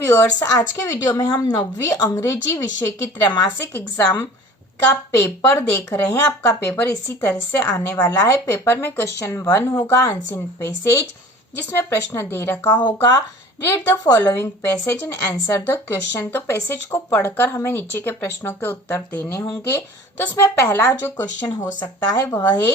Viewers, आज के video में हम 9वीं अंग्रेजी विषय की त्रैमासिक एग्जाम का पेपर देख रहे हैं। आपका पेपर इसी तरह से आने वाला है। पेपर में क्वेश्चन 1 होगा अनसीन पैसेज, जिसमें प्रश्न दे रखा होगा read the following passage and answer the question. तो पैसेज को पढ़कर हमें नीचे के प्रश्नों के उत्तर देने होंगे। तो उसमें पहला जो क्वेश्चन हो सकता है वह है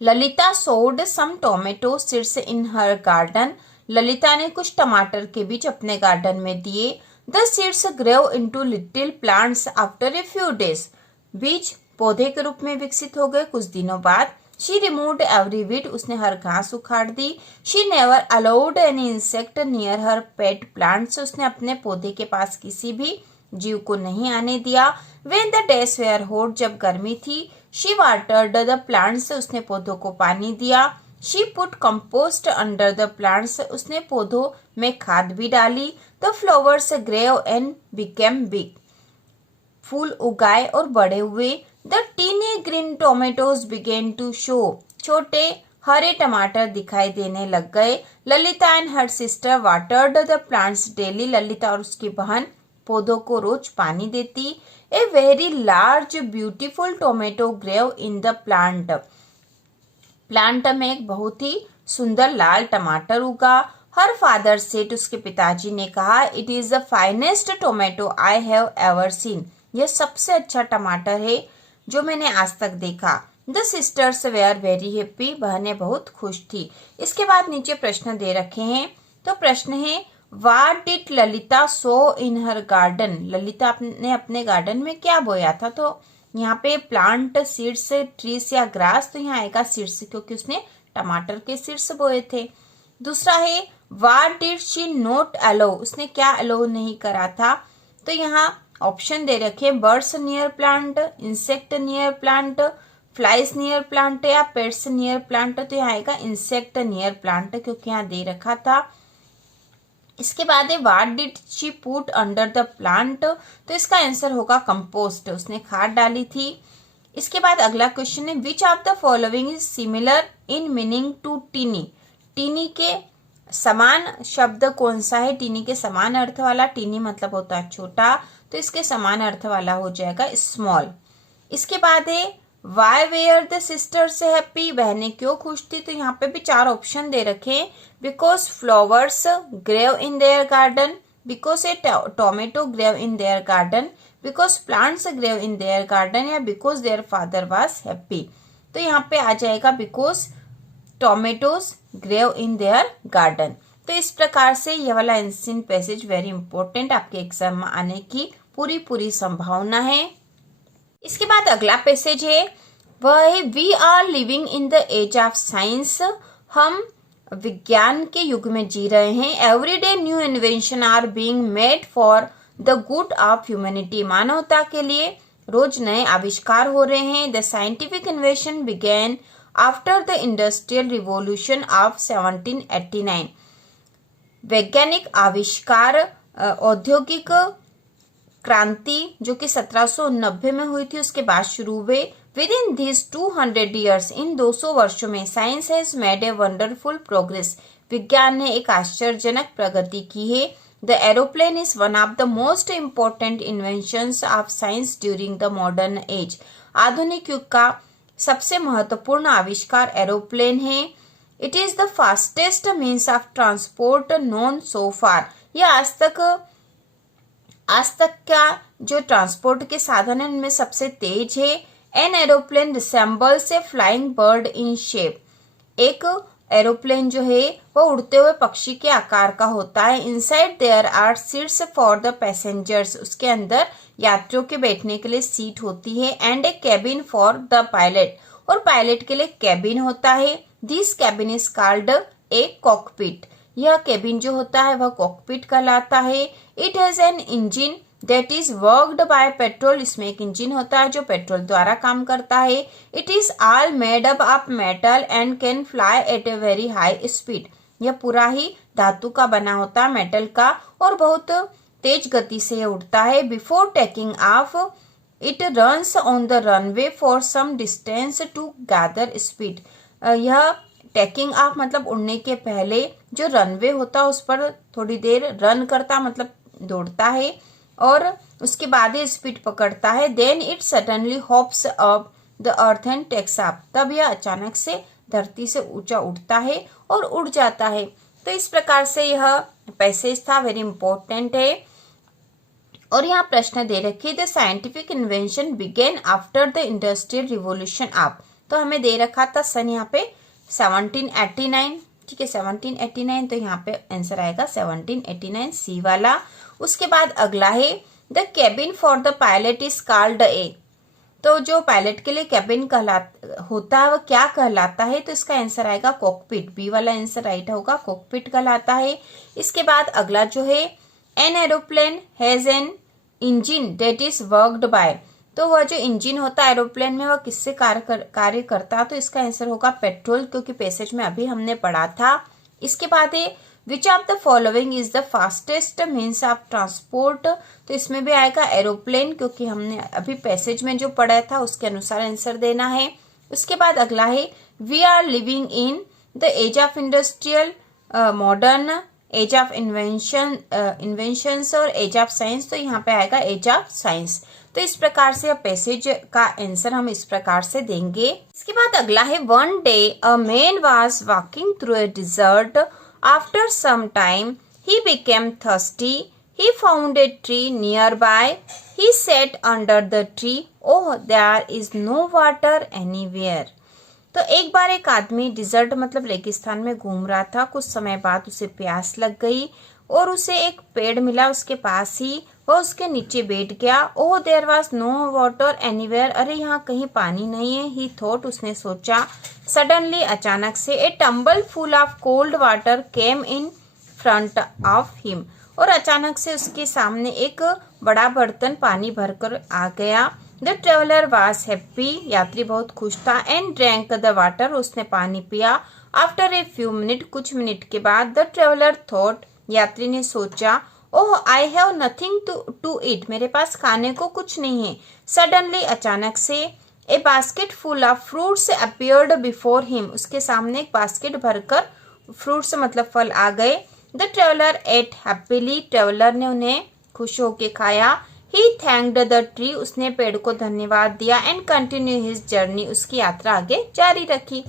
Lalita sowed some tomato seeds in her garden. Lalita ने कुछ टमाटर के बीज अपने गार्डन में दिए। The seeds grew into little plants after a few days. बीज पौधे के रूप में विकसित हो गए कुछ दिनों बाद। She removed every weed. उसने हर घास उखाड़ दी। She never allowed any insect near her pet plants. उसने अपने पौधे के पास किसी भी जीव को नहीं आने दिया। When the days were hot, जब गर्मी थी, she watered the plants, उसने पौधों को पानी दिया। She put compost under the plants, उसने पौधों में खाद भी डाली। The flowers grew and became big, फूल उगाए और बड़े हुए। The teeny green tomatoes began to show, छोटे हरे टमाटर दिखाई देने लग गए। Lalita and her sister watered the plants daily. Lalita और उसकी बहन पौधों को रोज पानी देती। A very large beautiful tomato grew in the plant. Plant में एक बहुत ही सुंदर लाल टमाटर उगा। हर फादर सेड, उसके पिताजी ने कहा, it is the finest tomato I have ever seen. यह सबसे अच्छा टमाटर है जो मैंने आज तक देखा। The sisters were very happy. बहनें बहुत खुश थी। इसके बाद नीचे प्रश्न दे रखे हैं। तो प्रश्न है What did Lalita so in her garden. Lalita ने अपने गार्डन में क्या बोया था। तो यहाँ पे प्लांट सीड्स ट्रीज या ग्रास, तो यहाँ आएगा सीड्स क्योंकि उसने टमाटर के सीड्स बोए थे। दूसरा है What did she not allow। उसने क्या अलो नहीं करा था। तो यहाँ ऑप्शन दे रखे birds near plant, insect near plant, flies near plant या पेट्स नियर प्लांट। तो यहाँ आएगा इंसेक्ट नियर प्लांट क्योंकि यहाँ दे रखा था। इसके बाद है what did she put under the plant. तो इसका आंसर होगा कंपोस्ट, उसने खाद डाली थी। इसके बाद अगला क्वेश्चन है which of the following is similar in meaning to tiny. Tiny के समान शब्द कौन सा है। टीनी के समान अर्थ वाला, टीनी मतलब होता है छोटा, तो इसके समान अर्थ वाला हो जाएगा स्मॉल। इसके बाद है why were the sisters happy. बहनें क्यों खुश थी। तो यहाँ पे भी 4 ऑप्शन दे रखे। Because flowers grew in their garden, because a tomato grew in their garden, because plants grew in their garden या because their father was happy. तो यहाँ पे आ जाएगा because tomatoes grew in their garden. तो इस प्रकार से यह वाला एंसियन पैसेज वेरी इंपॉर्टेंट, आपके एग्जाम में आने की पूरी संभावना है। इसके बाद अगला पैसेज है वह है we are living in the age of science. हम विज्ञान के युग में जी रहे हैं। Every day new invention are being made for the good of humanity. मानवता के लिए रोज नए आविष्कार हो रहे हैं। The scientific invention began after the industrial revolution of 1789। वैज्ञानिक आविष्कार औद्योगिक क्रांति जो कि 1790 में हुई थी उसके बाद शुरू हुए। विद इन दिस 200 ईयर्स, इन 200 वर्षों में science has made a wonderful progress. विज्ञान ने एक आश्चर्यजनक प्रगति की है। The aeroplane is one of the most important inventions of science during the modern age. आधुनिक युग का सबसे महत्वपूर्ण आविष्कार एरोप्लेन है। It is the fastest means of transport known so far. यह आज तक का जो ट्रांसपोर्ट के साधन है उनमें सबसे तेज है। An aeroplane resembles A flying bird in shape. एक एरोप्लेन जो है वो उड़ते हुए पक्षी के आकार का होता है। Inside there are seats for the passengers. उसके अंदर यात्रियों के बैठने के लिए सीट होती है। And a cabin for the pilot, और पायलट के लिए कैबिन होता है। This cabin is called a cockpit. यह कैबिन जो होता है वह कॉकपिट कहलाता है। It has an engine that is worked by petrol. इसमें एक इंजन होता है जो पेट्रोल द्वारा काम करता है। It is all made up of metal and can fly at a very high speed. यह पूरा ही धातु का बना होता है, मेटल का, और बहुत तेज गति से यह उड़ता है। Before taking off it runs on the runway for some distance to gather speed. यह टेकिंग ऑफ मतलब उड़ने के पहले जो रनवे होता है उस पर थोड़ी देर रन करता मतलब दौड़ता है और उसके बाद ही स्पीड पकड़ता है। Then it suddenly hops up the earth and takes up, तब यह अचानक से धरती से ऊंचा उठता है और उड़ जाता है। तो इस प्रकार से यह पैसेज था, वेरी इंपॉर्टेंट है। और यहाँ प्रश्न दे रखी the scientific invention began after the industrial revolution of, तो हमें दे रखा था सन यहाँ पे 1789, ठीक है 1789, तो यहाँ पे आंसर आएगा 1789 सी वाला। उसके बाद अगला है the cabin for the pilot is called ए, तो जो पायलट के लिए केबिन होता है वह क्या कहलाता है, तो इसका आंसर आएगा कॉकपिट, बी वाला आंसर राइट होगा, कॉकपिट कहलाता है। इसके बाद अगला जो है an aeroplane has an engine that is worked by, तो वह जो इंजन होता है एरोप्लेन में वह किससे कार्य करता है, तो इसका आंसर होगा पेट्रोल, क्योंकि पैसेज में अभी हमने पढ़ा था। इसके बाद है which of the following is the fastest means of transport, तो इसमें भी आएगा एरोप्लेन, क्योंकि हमने अभी पैसेज में जो पढ़ा था उसके अनुसार आंसर देना है। उसके बाद अगला है we are living in the age of industrial modern, age of inventions और एज ऑफ साइंस, तो यहाँ पे आएगा एज ऑफ साइंस। तो इस प्रकार से पैसेज का आंसर हम इस प्रकार से देंगे। इसके बाद अगला है one day a man was walking through a desert, after some time he became thirsty, he found a tree nearby, he sat under the tree, oh there is no water anywhere, तो एक बार एक आदमी dessert मतलब रेगिस्तान में घूम रहा था, कुछ समय बाद उसे प्यास लग गई और उसे एक पेड़ मिला उसके पास ही, वह उसके नीचे बैठ गया। Oh there was no water anywhere, अरे यहाँ कहीं पानी नहीं है। ही थॉट, उसने सोचा। सडनली अचानक से a tumbler full of cold water came in front of him, और अचानक से उसके सामने एक बड़ा बर्तन पानी भरकर आ गया। द ट्रेवलर वाज हैप्पी, यात्री बहुत खुश था, एंड ड्रैंक द वाटर, उसने पानी पिया। आफ्टर ए फ्यू मिनट, कुछ मिनट के बाद, द ट्रेवलर थॉट, यात्री ने सोचा, oh I have nothing to eat, मेरे पास खाने को कुछ नहीं है। सडनली अचानक से ए basket full of fruits appeared before him, उसके सामने एक बास्केट भरकर फ्रूट्स मतलब फल आ गए। The traveller ate happily, traveller ने उन्हें खुश होकर खाया। He thanked the tree, उसने पेड़ को धन्यवाद दिया। एंड कंटिन्यू हिज जर्नी, उसकी यात्रा आगे जारी रखी।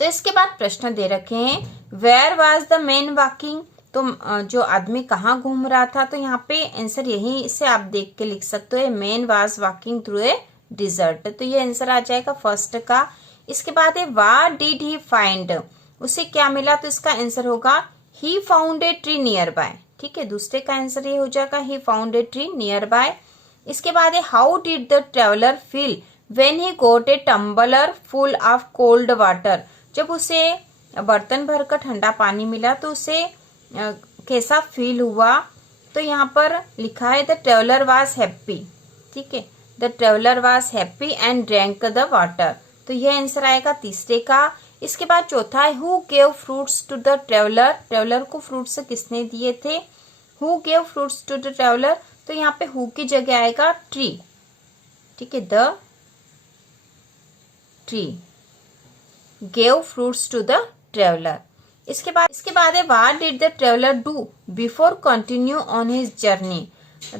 तो इसके बाद प्रश्न दे रखे हैं where was the man walking, तो जो आदमी कहाँ घूम रहा था, तो यहाँ पे आंसर यही से आप देख के लिख सकते हो, man was walking through a desert, तो ये आंसर आ जाएगा फर्स्ट का। इसके बाद है व्हाट डिड ही फाइंड, उसे क्या मिला, तो इसका आंसर होगा he found a tree nearby, ठीक है, दूसरे का आंसर ये हो जाएगा he found a tree nearby. इसके बाद है how did the traveller feel when he got a tumbler full of cold water, जब उसे बर्तन भरकर ठंडा पानी मिला तो उसे कैसा फील हुआ, तो यहाँ पर लिखा है द ट्रेवलर वाज हैप्पी, ठीक है, the traveller was happy and drank the water, तो यह आंसर आएगा तीसरे का। इसके बाद चौथा है who gave fruits to the traveller, traveller को फ्रूट्स किसने दिए थे, who gave fruits to the traveller, तो यहाँ पे हु की जगह आएगा ट्री, ठीक है, the tree gave fruits to the traveller. इसके बाद है what did the traveller do before continue on his journey,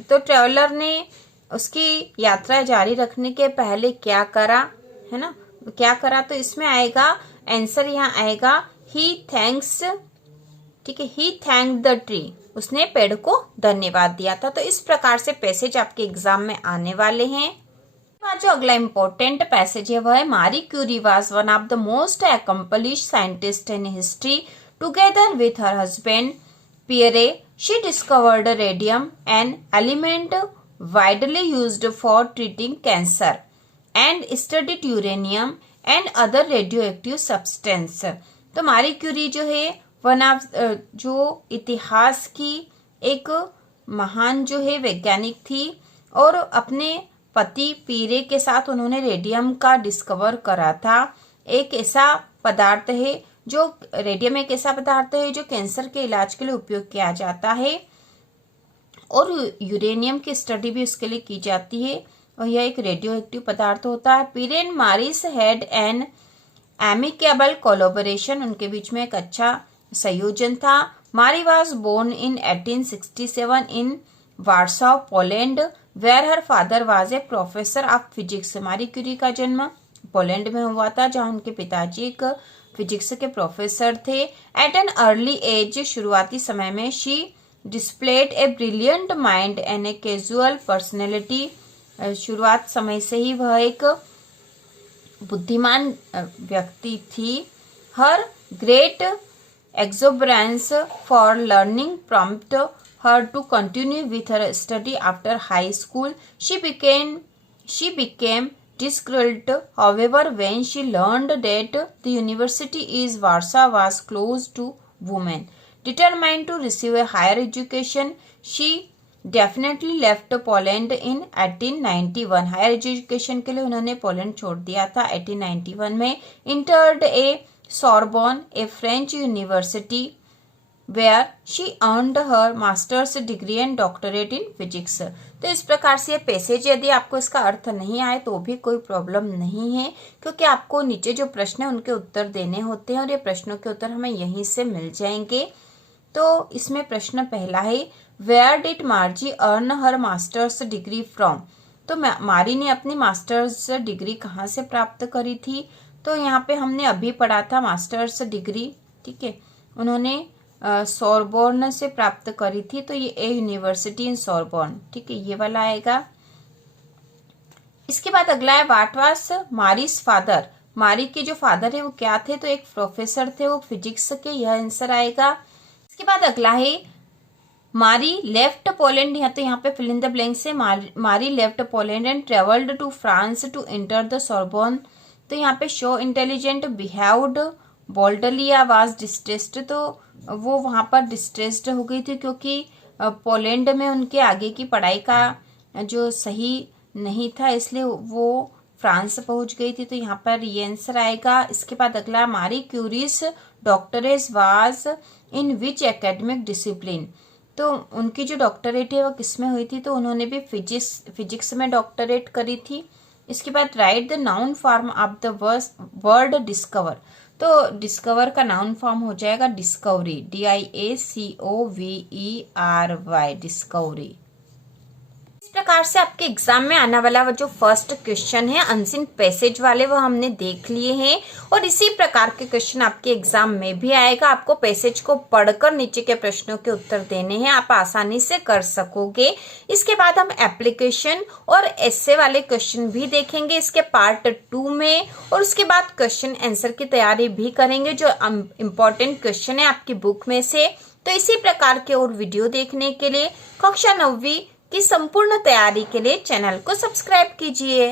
तो ट्रेवलर ने उसकी यात्रा जारी रखने के पहले क्या करा, है ना, क्या करा, तो इसमें आएगा आंसर, यहाँ आएगा ही थैंक्स, ठीक है, ही थैंक द ट्री, उसने पेड़ को धन्यवाद दिया था। तो इस प्रकार से पैसेज आपके एग्जाम में आने वाले हैं। जो अगला इम्पोर्टेंट पैसेज है वह है Marie Curie was one of the most accomplished scientist in history, together with her husband Pierre she discovered radium, an element widely used for treating cancer, and studied uranium and other radioactive substance. तो Marie Curie जो है one of जो इतिहास की एक महान जो है वैज्ञानिक थी, और अपने पति पीरे के साथ उन्होंने रेडियम का डिस्कवर करा था। एक ऐसा पदार्थ है जो रेडियम एक ऐसा पदार्थ है जो कैंसर के इलाज के लिए उपयोग किया जाता है, और यूरेनियम की स्टडी भी उसके लिए की जाती है, और यह एक रेडियो एक्टिव पदार्थ होता है। Pierre and Marie had an amicable collaboration, उनके बीच में एक अच्छा संयोजन था। Marie was born in 1867 in Warsaw, Poland, where her father was a professor of physics. Marie Curie का जन्म पोलैंड में हुआ था, जहां उनके पिताजी एक फिजिक्स के प्रोफेसर थे। एट एन अर्ली एज, शुरुआती समय में, she displayed a brilliant mind and a casual personality. शुरुआत समय से ही वह एक बुद्धिमान व्यक्ति थी। हर great exuberance for learning prompted her to continue with her study after high school. She became disgruntled, however, when she learned that the university in Warsaw was closed to women. Determined to receive a higher education, she definitely left Poland in 1891. Higher education के लिए उन्होंने Poland छोड़ दिया था 1891 में। Entered a Sorbonne, a French university, where she earned her master's degree and doctorate in physics. तो इस प्रकार से पैसेज, यदि आपको इसका अर्थ नहीं आए तो भी कोई प्रॉब्लम नहीं है, क्योंकि आपको नीचे जो प्रश्न है उनके उत्तर देने होते हैं और ये प्रश्नों के उत्तर हमें यहीं से मिल जाएंगे। तो इसमें प्रश्न पहला है, where did Margie earn her master's degree from. तो मारी ने अपनी मास्टर्स डिग्री कहाँ से प्राप्त करी थी। तो यहाँ पे हमने अभी पढ़ा था मास्टर्स डिग्री, ठीक है, उन्होंने सोरबोर्न से प्राप्त करी थी। तो ये ए यूनिवर्सिटी इन सोरबोर्न, ठीक है, ये वाला आएगा। इसके बाद अगला है, व्हाट वाज मारीज फादर। मारी के जो फादर है वो क्या थे, तो एक प्रोफेसर थे, वो फिजिक्स के, यह आंसर आएगा। इसके बाद अगला है, मारी लेफ्ट पोलैंड। तो यहाँ पे फिल इन द ब्लैंक से, Marie left Poland and travelled to France to enter the Sorbonne. तो यहाँ पे शो इंटेलिजेंट, बिहेव्ड बोल्डली या वाज डिस्ट्रेस्ड। तो वो वहां पर डिस्ट्रेस्ड हो गई थी, क्योंकि पोलैंड में उनके आगे की पढ़ाई का जो सही नहीं था, इसलिए वो फ्रांस पहुंच गई थी। तो यहाँ पर ये आंसर आएगा। इसके बाद अगला, Marie Curie's doctorate was in which academic discipline. तो उनकी जो डॉक्टरेट है वो किसमें हुई थी, तो उन्होंने भी फिजिक्स में डॉक्टरेट करी थी। इसके बाद, right the noun form of the word discover. तो डिस्कवर का नाउन फॉर्म हो जाएगा डिस्कवरी, DIACOVERY, डिस्कवरी। इस प्रकार से आपके एग्जाम में आने वाला वो जो फर्स्ट क्वेश्चन है अनसीन पैसेज वाले, वो हमने देख लिए हैं। और इसी प्रकार के क्वेश्चन आपके एग्जाम में भी आएगा। आपको पैसेज को पढ़कर नीचे के प्रश्नों के उत्तर देने हैं, आप आसानी से कर सकोगे। इसके बाद हम एप्लीकेशन और एस्से वाले क्वेश्चन भी देखेंगे इसके पार्ट 2 में, और उसके बाद क्वेश्चन आंसर की तैयारी भी करेंगे, जो इम्पोर्टेंट क्वेश्चन है आपकी बुक में से। तो इसी प्रकार के और वीडियो देखने के लिए कक्षा 9वीं की संपूर्ण तैयारी के लिए चैनल को सब्सक्राइब कीजिए।